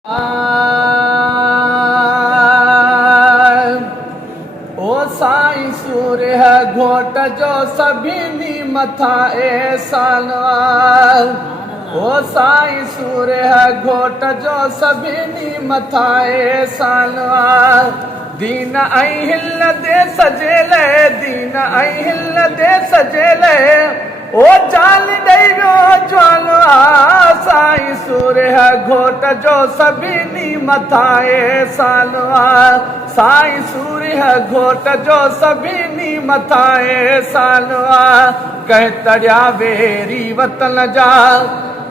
ओ साईं सूर्य घोट जो सभिनी मथा एहसान। ओ साईं सूर्य घोट जो सभिनी मथा एहसान। दीन ऐं हिल दे सजेले, दीन ऐं हिल दे सजेले, ओ जाल ॾेई वियो ज्वाल। साईं सूर्य घोट जो सभिनी मथा एहसान। साईं सूर्य घोट जो सभिनी मथा एहसान। कंहिं तरिया वेरी वतन जा,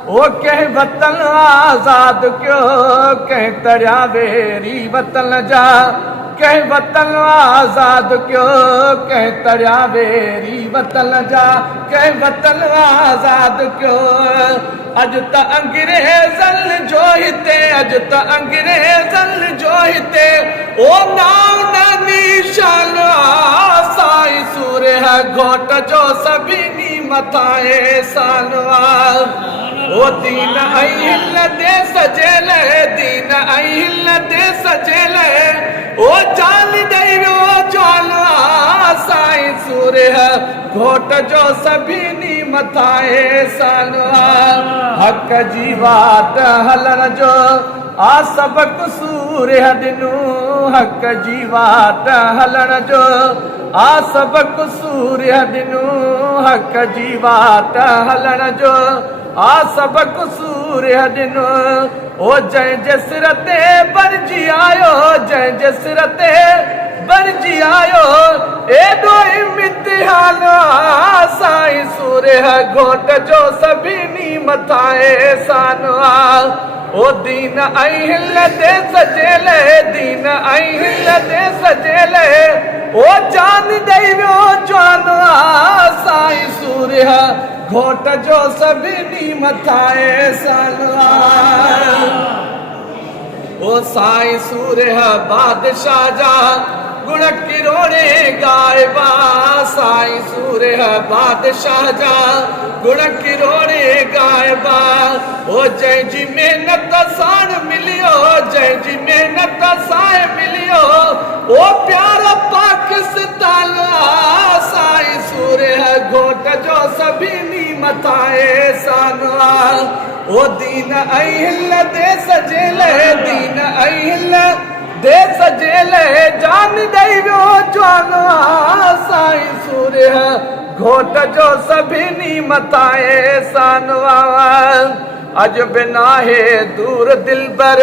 ओ कंहिं वतन आज़ाद कयो। कंहिं तरिया वेरी वतन जा, कंहिं वतन आज़ाद कयो। कंहिं तरिया वेरी वतन जा, कंहिं वतन आज़ाद कयो। अॼु त अंग्रेज़नि जो हिते, अॼु त अंग्रेज़नि जो हिते ओ नाम न निशान। साईं सूर्य घोट जो सभिनी मथा एहसान। ओ दीन ऐं हिल दे सजेले, दीन ऐं हिल दे सजेले, ओ जाल ॾेई वियो ज्वाल। साईं सूर्य घोट जो सभिनी मथा एहसान। हक़ जी वाट हलण जो आ सबक सूर्य ॾिनो। हक़ जी वाट हलण जो आ सबक सूर्य ॾिनो। हक़ जी वाट हलण जो आ सबक सूर्य ॾिनो। ओ जंहिंजे सिर ते बरजी आयो, जंहिंजे सिर ते बरजी आयो, एॾो इम्तिहान। साईं सूर्य घोट जो सभिनी मथा एहसान। ओ दीन ऐं हिल दे सजेले, दीन ऐं हिल दे सजेले, ओ जान ॾेई वियो ज्वान। साईं सूर्य घोट जो सभिनी मथा एहसान। ओ साईं सूर्य बादशाह जा गुण किरोड़े गाइबा। साईं सूर्य बादशाह जा गुण किरोड़े गाइबा। ओ जंहिंजी महिनत साण मिलियो, जंहिंजी महिनत सां मिलियो, ओ प्यार पाकिस्तान। साईं सूर्य घोट जो सभिनी मथा एहसान। ओ दीन ऐं हिल दे सजेले, दीन ऐं हिल दे सजेले, जान ॾेई वियो ज्वाल। साईं सूर्य घोट जो सभिनी मथा एहसान। अॼु बि नाहे दूर दिलबर,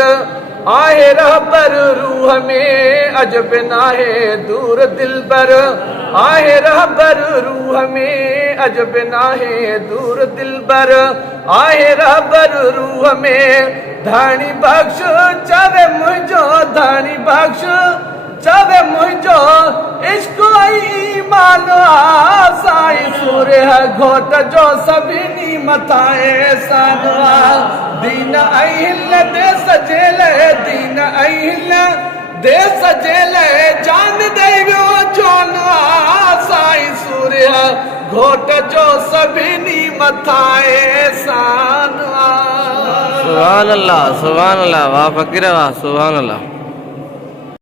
आहे रहबर रूह में। अॼु बि नाहे दूर दिलबर, आहे रहबर रूह में। अॼु बि नाहे दूर दिलबर, आहे रहबर रूह में। धाणी बख्श चवे मुंहिंजो, धाणी बख्श चवे मुंहिंजो इश्क ऐं ईमान। साईं सूर्य घोट जो सभिनी मथा एहसान। दीन ऐं हिल दे सजेले, दीन ऐं हिल दे सजेले, जान ॾेई वियो ज्वाल। साईं सूर्य घोट जो सभिनी मथा एहसान। सुभान अल्लाह, सुभान अल्लाह। वाह फ़कीर वाह, सुभान अल्लाह।